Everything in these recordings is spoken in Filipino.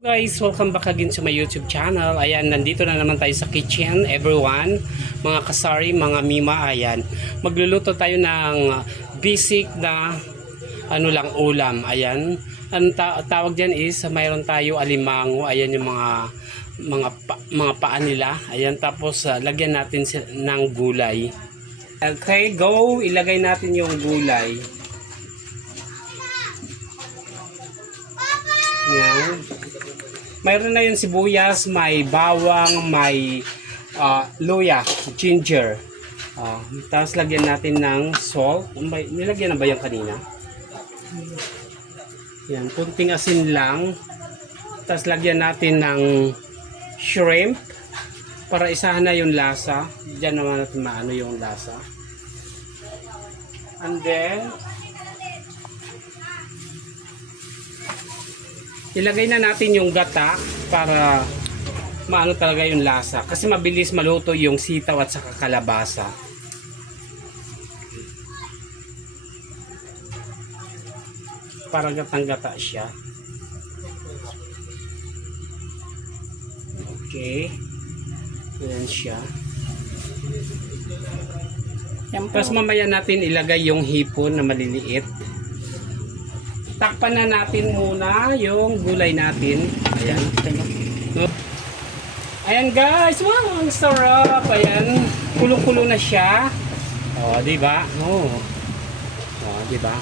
Guys, welcome back again to my YouTube channel. Ayan, nandito na naman tayo sa kitchen, everyone. Mga kasari, mga mima, ayan. Magluluto tayo ng basic na ulam. Ayan. Ang tawag diyan is mayroon tayo alimango. Ayan yung mga paa nila. Ayan, tapos lagyan natin ng gulay. Okay, go. Ilagay natin yung gulay. Ayan. Mayroon na yung sibuyas, may bawang, may luya, ginger. Tapos lagyan natin ng salt. Nilagyan na ba yan kanina? Yan, kunting asin lang. Tapos lagyan natin ng shrimp para isahan na yung lasa. Diyan naman natin maano yung lasa. And then ilagay na natin yung gata para maano talaga yung lasa. Kasi mabilis maluto yung sitaw at saka kalabasa. Para gatang-gata siya. Okay. Ayan siya. Tapos mamaya natin ilagay yung hipon na maliliit. Takpan na natin muna yung gulay natin. Ayan. Ayan guys, wow, ang sarap. Ayan, kulo-kulo na siya. Oh, di ba? Oh, di ba?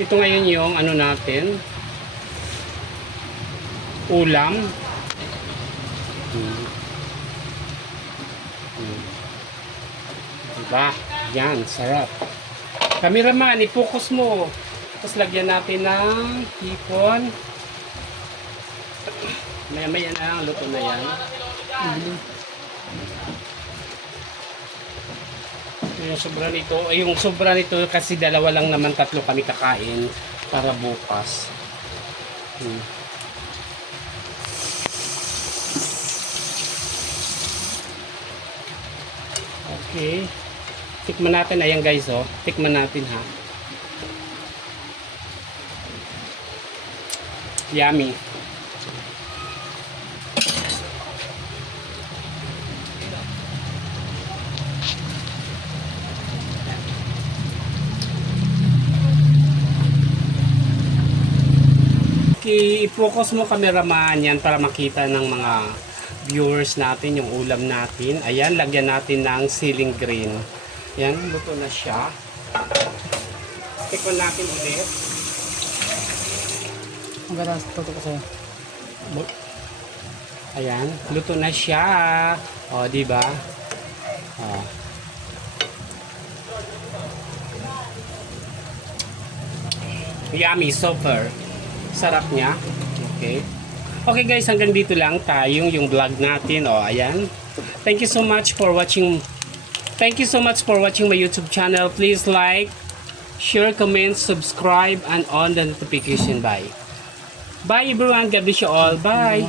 Ito ngayon yung ano natin, ulam. Diba? Yan, sarap. Cameraman, i-focus mo. Tapos lagyan natin ng hipon. Maya-maya na, luto na yan. Yung sobra nito kasi dalawa lang naman, tatlo kami kakain para bukas. Okay. Tikman natin. Ayan guys, oh. Tikman natin ha. Yummy. Okay, i-focus mo cameraman yan para makita ng mga viewers natin yung ulam natin. Ayan, lagyan natin ng ceiling green. Ayan, luto na siya. Tikman natin ulit. Ang ganda, toto ko sa'yo. Ayan, luto na siya. O, diba? O. Yummy, super. Sarap niya. Okay. Okay guys, hanggang dito lang tayong yung vlog natin. O, ayan. Thank you so much for watching. Thank you so much for watching my YouTube channel. Please like, share, comment, subscribe, and on the notification bell. Bye everyone. God bless you all. Bye.